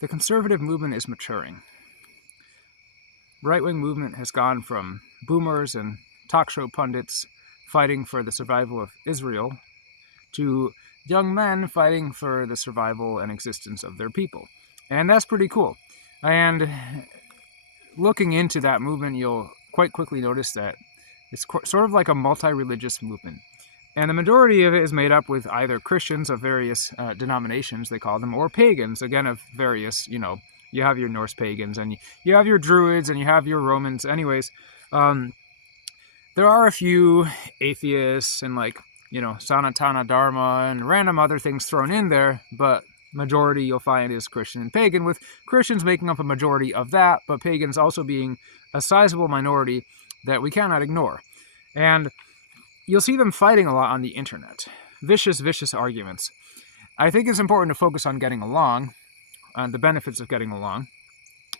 the conservative movement is maturing. Right-wing movement has gone from boomers and talk show pundits fighting for the survival of Israel to young men fighting for the survival and existence of their people. And that's pretty cool. And looking into that movement, you'll quite quickly notice that it's sort of like a multi-religious movement. And the majority of it is made up with either Christians of various denominations, they call them, or pagans, again, of various, you have your Norse pagans, and you have your Druids, and you have your Romans. Anyways, there are a few atheists and Sanatana Dharma and random other things thrown in there, but majority you'll find is Christian and pagan, with Christians making up a majority of that, but pagans also being a sizable minority that we cannot ignore. And you'll see them fighting a lot on the internet. Vicious arguments. I think it's important to focus on getting along, and the benefits of getting along.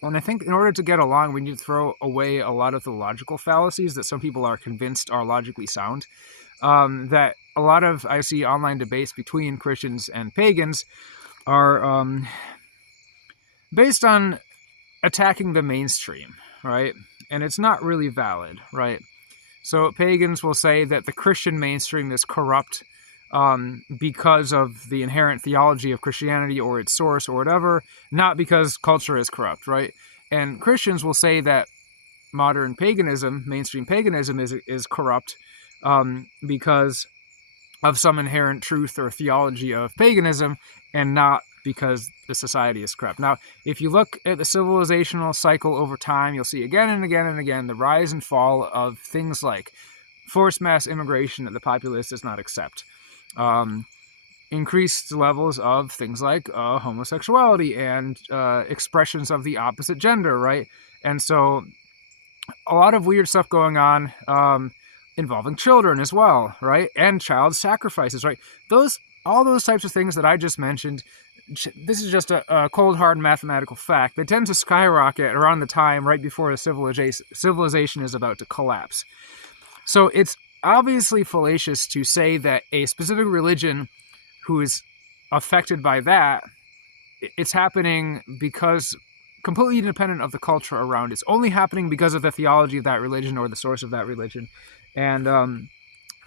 And I think in order to get along, we need to throw away a lot of the logical fallacies that some people are convinced are logically sound. That a lot of, I see online debates between Christians and pagans are based on attacking the mainstream, right? And it's not really valid, right? So pagans will say that the Christian mainstream is corrupt because of the inherent theology of Christianity or its source or whatever, not because culture is corrupt, right? And Christians will say that modern paganism, mainstream paganism, is corrupt because of some inherent truth or theology of paganism, and not because the society is corrupt. Now, if you look at the civilizational cycle over time, you'll see again and again and again the rise and fall of things like forced mass immigration that the populace does not accept, increased levels of things like homosexuality and expressions of the opposite gender, right? And so a lot of weird stuff going on involving children as well, right? And child sacrifices, right? All those types of things that I just mentioned, this is just a cold, hard mathematical fact. They tend to skyrocket around the time right before a civilization is about to collapse. So it's obviously fallacious to say that a specific religion who is affected by that, it's happening because completely independent of the culture around it. It's only happening because of the theology of that religion or the source of that religion. And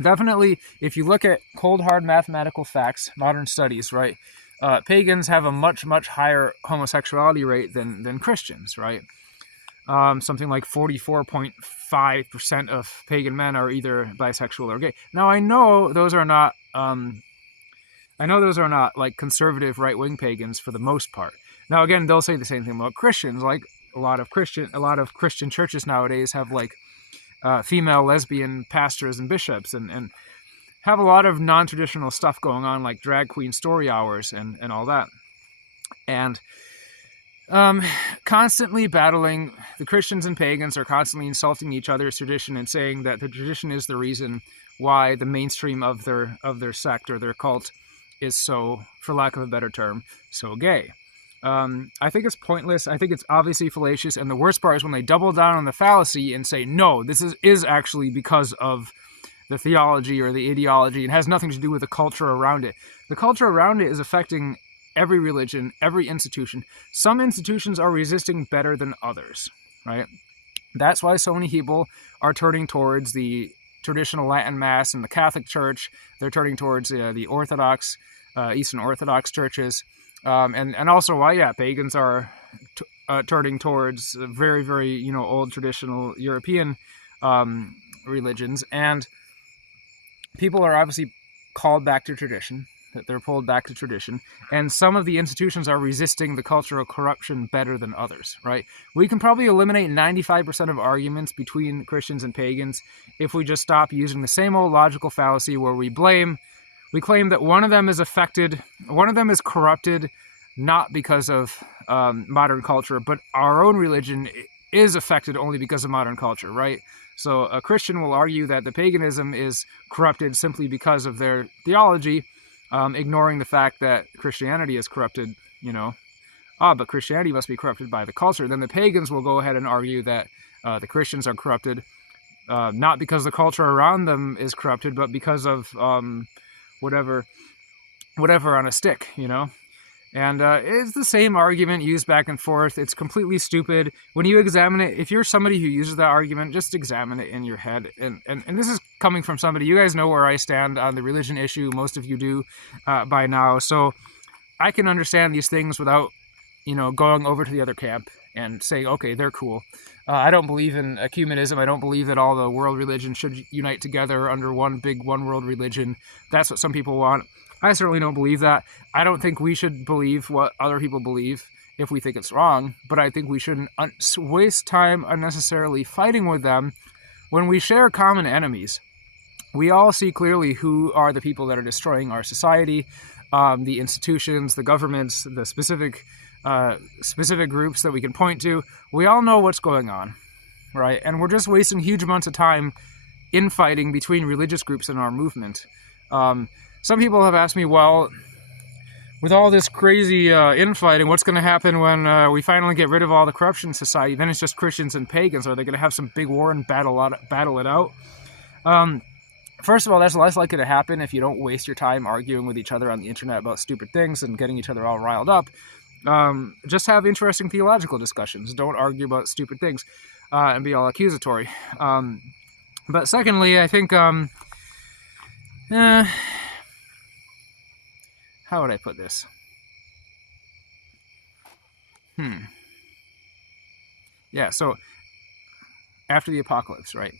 definitely, if you look at cold, hard mathematical facts, modern studies, right, pagans have a much, much higher homosexuality rate than Christians, right? Something like 44.5% of pagan men are either bisexual or gay. Now, I know those are not like conservative right-wing pagans for the most part. Now, again, they'll say the same thing about Christians. Like a lot of Christian churches nowadays have like female lesbian pastors and bishops, and have a lot of non-traditional stuff going on, like drag queen story hours and all that. And constantly battling, the Christians and pagans are constantly insulting each other's tradition and saying that the tradition is the reason why the mainstream of their sect or their cult is so, for lack of a better term, so gay. I think it's pointless. I think it's obviously fallacious. And the worst part is when they double down on the fallacy and say, no, this is actually because of the theology or the ideology. It has nothing to do with the culture around it. The culture around it is affecting every religion, every institution. Some institutions are resisting better than others, right? That's why so many people are turning towards the traditional Latin Mass and the Catholic Church. They're turning towards the Orthodox, Eastern Orthodox churches. And also why, pagans are turning towards very, very, old traditional European religions. And people are obviously called back to tradition, that they're pulled back to tradition. And some of the institutions are resisting the cultural corruption better than others, right? We can probably eliminate 95% of arguments between Christians and pagans if we just stop using the same old logical fallacy where we claim that one of them is affected, one of them is corrupted, not because of modern culture, but our own religion is affected only because of modern culture, right? So a Christian will argue that the paganism is corrupted simply because of their theology, ignoring the fact that Christianity is corrupted, but Christianity must be corrupted by the culture. Then the pagans will go ahead and argue that the Christians are corrupted, not because the culture around them is corrupted, but because of whatever on a stick, And it's the same argument used back and forth. It's completely stupid. When you examine it, if you're somebody who uses that argument, just examine it in your head. And this is coming from somebody, you guys know where I stand on the religion issue. Most of you do by now. So I can understand these things without, going over to the other camp and saying, okay, they're cool. I don't believe in ecumenism. I don't believe that all the world religions should unite together under one big one world religion. That's what some people want. I certainly don't believe that. I don't think we should believe what other people believe if we think it's wrong, but I think we shouldn't waste time unnecessarily fighting with them when we share common enemies. We all see clearly who are the people that are destroying our society, the institutions, the governments, the specific groups that we can point to. We all know what's going on, right? And we're just wasting huge amounts of time infighting between religious groups in our movement. Some people have asked me, well, with all this crazy infighting, what's going to happen when we finally get rid of all the corruption in society? Then it's just Christians and pagans. Are they going to have some big war and battle it out? First of all, that's less likely to happen if you don't waste your time arguing with each other on the internet about stupid things and getting each other all riled up. Just have interesting theological discussions. Don't argue about stupid things and be all accusatory. But secondly, I think... how would I put this? Yeah, so after the apocalypse, right?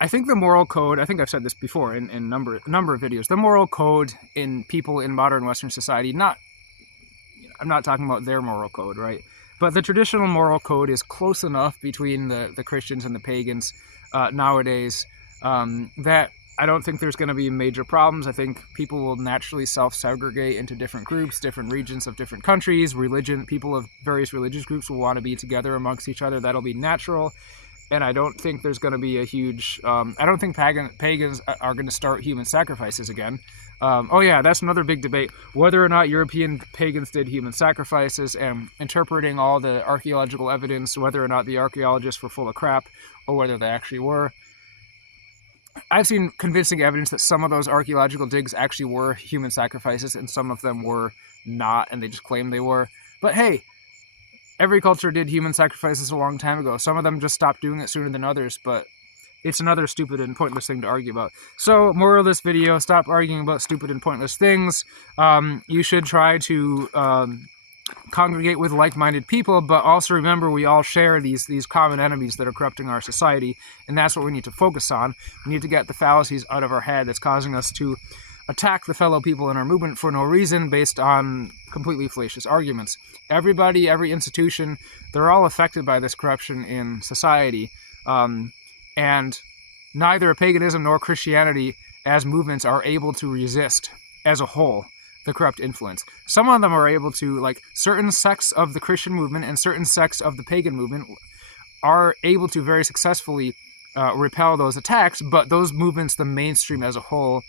I think the moral code, I think I've said this before in a number of videos, the moral code in people in modern Western society, I'm not talking about their moral code, right? But the traditional moral code is close enough between the Christians and the pagans nowadays that I don't think there's going to be major problems. I think people will naturally self-segregate into different groups, different regions of different countries, people of various religious groups will want to be together amongst each other. That'll be natural. And I don't think there's going to be a huge... I don't think pagans are going to start human sacrifices again. Oh yeah, that's another big debate. Whether or not European pagans did human sacrifices, and interpreting all the archaeological evidence, whether or not the archaeologists were full of crap, or whether they actually were. I've seen convincing evidence that some of those archaeological digs actually were human sacrifices and some of them were not, and they just claimed they were. But hey, every culture did human sacrifices a long time ago. Some of them just stopped doing it sooner than others, but it's another stupid and pointless thing to argue about. So, moral of this video, stop arguing about stupid and pointless things. You should try to congregate with like-minded people, but also remember we all share these common enemies that are corrupting our society, and that's what we need to focus on. We need to get the fallacies out of our head that's causing us to attack the fellow people in our movement for no reason based on completely fallacious arguments. Everybody, every institution, they're all affected by this corruption in society, and neither paganism nor Christianity as movements are able to resist as a whole the corrupt influence. Some of them are able to, like certain sects of the Christian movement and certain sects of the pagan movement are able to very successfully repel those attacks, but those movements, the mainstream as a whole,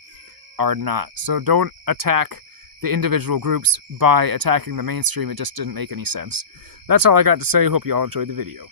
are not. So don't attack the individual groups by attacking the mainstream. It just didn't make any sense. That's all I got to say. Hope you all enjoyed the video.